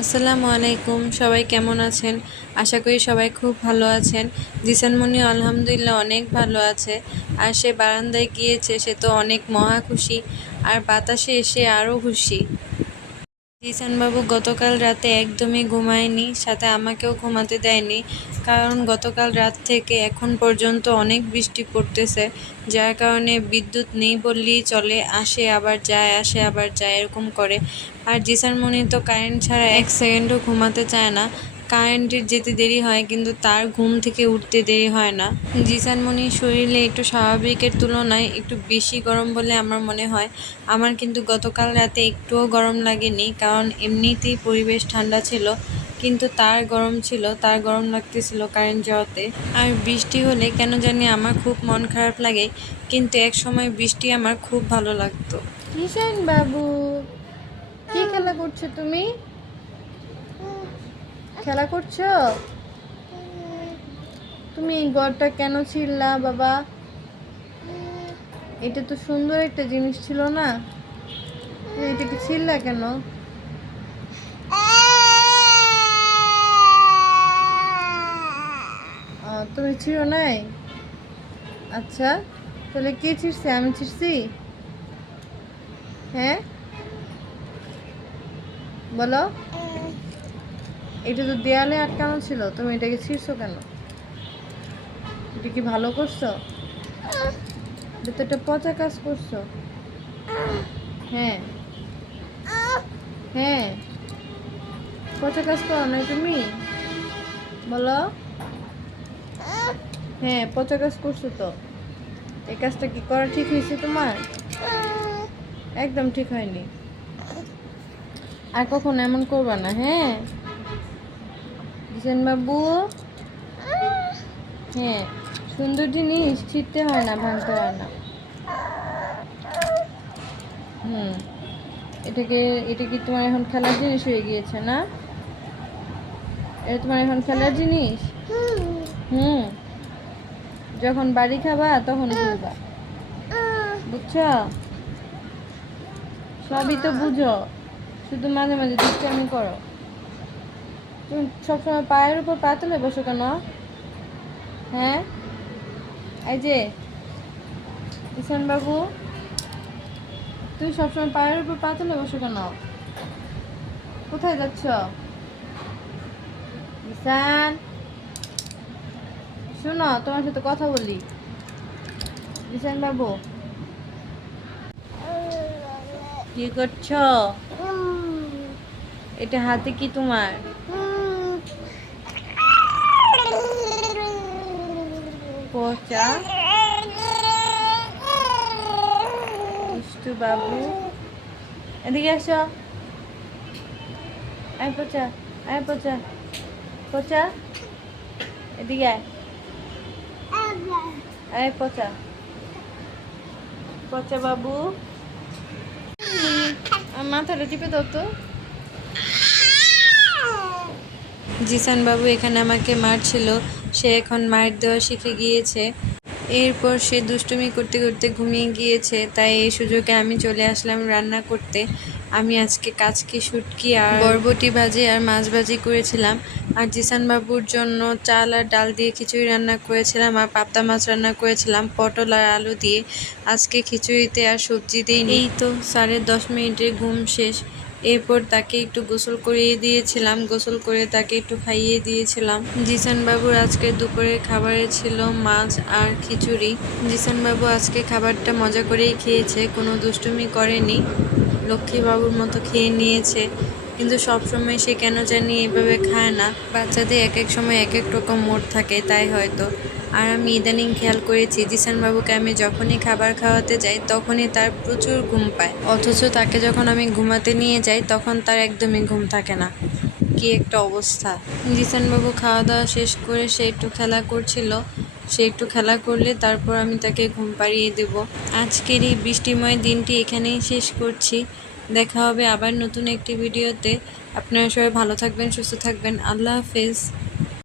আসসালামু আলাইকুম, সবাই কেমন আছেন? আশা করি সবাই খুব ভালো আছেন। জিসানমণি আলহামদুলিল্লাহ অনেক ভালো আছে। আর সে বারান্দায় গিয়েছে, সে তো অনেক মহা খুশি। আর বাতাসে এসে আরও খুশি। জিসানবাবু গতকাল রাতে একদমই ঘুমায়নি, সাথে আমাকেও ঘুমাতে দেয়নি। কারণ গতকাল রাত থেকে এখন পর্যন্ত অনেক বৃষ্টি পড়তেছে, যার কারণে বিদ্যুৎ নেই বললেই চলে। আসে আবার যায়, আসে আবার যায়, এরকম করে। আর জিসানমণি তো কারেন্ট ছাড়া এক সেকেন্ডও ঘুমাতে চায় না। কারেন্টের যেতে দেরি হয়, কিন্তু তার ঘুম থেকে উঠতে দেরি হয় না। জিসানমণির শরীরে একটু স্বাভাবিকের তুলনায় একটু বেশি গরম বলে আমার মনে হয়। আমার কিন্তু গতকাল রাতে একটুও গরম লাগেনি, কারণ এমনিতেই পরিবেশ ঠান্ডা ছিল। কিন্তু তার গরম ছিল, তার গরম লাগতেছিল কারেন্ট যাওয়াতে। আর বৃষ্টি হলে কেন জানি আমার খুব মন খারাপ লাগে, কিন্তু এক সময় বৃষ্টি আমার খুব ভালো লাগতো। কিষান বাবু, কি খেলা করছো তুমি? খেলা করছো? তুমি এই ঘরটা কেন ছিঁড়লা বাবা? এটা তো সুন্দর একটা জিনিস ছিল না? তুমি এটাকে ছিঁড়লা কেন? তুমি ছিঁড়ো নাই? আচ্ছা, তাহলে কে ছিঁড়ছে? আমি ছিঁড়ছি? হ্যাঁ, বলো। এটা তো দেয়ালে আটকানো ছিল, তুমি এটাকে ছিঁড়ছো কেন? এটা কি ভালো করছো? এটা তো একটা পচা কাজ করছো। হ্যাঁ, হ্যাঁ, পচা কাজ করো না তুমি, বলো। হ্যাঁ, পচা কাজ করছো তো। এই কাজটা কি করা ঠিক হয়েছে তোমার? একদম ঠিক হয়নি। আর কখনো এমন করবা না, হ্যাঁ জিসান বাবু? হ্যাঁ, সুন্দর জিনিস ছিঁড়তে হয় না, ভাঙতে হয় না। হুম, এটা কি তোমার এখন খেলার জিনিস হয়ে গিয়েছে না? এটা তোমার এখন খেলার জিনিস। হুম, যখন বাড়ি খাবা তখন বুঝবা, বুঝছো? সবই তো বুঝো, শুধু মাঝে মাঝে দুষ্টামি করো। তুমি সবসময় পায়ের উপর পা তুলে বসো কেন? হ্যাঁ, এই যে ঈশান বাবু, তুমি সবসময় পায়ের উপর পা তুলে বসো কেন? কোথায় যাচ্ছ ঈশান? শোনো, তোমার সাথে কথা বলি। ঈশান বাবু, কি করছো? এটা হাতে কি তোমার? পচা দুষ্টু বাবু, এদিকে আসো। আয় পচা, আয় পচা, পচা, এদিকে আয়। আয় পচা, পচা বাবু, মাথাটা টিপে দাও তো। জিসানবাবু এখানে আমাকে মারছিল, সে এখন মার দেওয়া শিখে গিয়েছে। এরপর সে দুষ্টুমি করতে করতে ঘুমিয়ে গিয়েছে, তাই এই সুযোগে আমি চলে আসলাম রান্না করতে। আমি আজকে কাচকি, শুটকি আর বরবটি ভাজি আর মাছ ভাজি করেছিলাম। আর জিসানবাবুর জন্য চাল আর ডাল দিয়ে খিচুড়ি রান্না করেছিলাম, আর পাবদা মাছ রান্না করেছিলাম পটল আর আলু দিয়ে। আজকে খিচুড়িতে আর সবজি দিইনি। এই তো 10:30 ঘুম শেষ। এরপর তাকে একটু গোসল করিয়ে দিয়েছিলাম, গোসল করে তাকে একটু খাইয়ে দিয়েছিলাম। জিসানবাবুর আজকে দুপুরের খাবারে ছিল মাছ আর খিচুড়ি। জিসানবাবু আজকে খাবারটা মজা করেই খেয়েছে, কোনো দুষ্টুমি করেনি, লক্ষ্মীবাবুর মতো খেয়ে নিয়েছে। কিন্তু সবসময় সে কেন জানি এভাবে খায় না। বাচ্চাদের এক এক সময় এক এক রকম মুড থাকে, তাই হয়তো। আর আমি ইদানিং খেয়াল করেছি, জিসানবাবুকে আমি যখনই খাবার খাওয়াতে যাই তখনই তার প্রচুর ঘুম পায়, অথচ তাকে যখন আমি ঘুমাতে নিয়ে যাই তখন তার একদমই ঘুম থাকে না। কি একটা অবস্থা! জিসানবাবু খাওয়া দাওয়া শেষ করে সে একটু খেলা করছিল। সে একটু খেলা করলে তারপর আমি তাকে ঘুম পাড়িয়ে দেব। আজকের এই বৃষ্টিময় দিনটি এখানেই শেষ করছি। দেখা হবে আবার নতুন একটি ভিডিওতে। আপনারা সবাই ভালো থাকবেন, সুস্থ থাকবেন। আল্লাহ হাফেজ।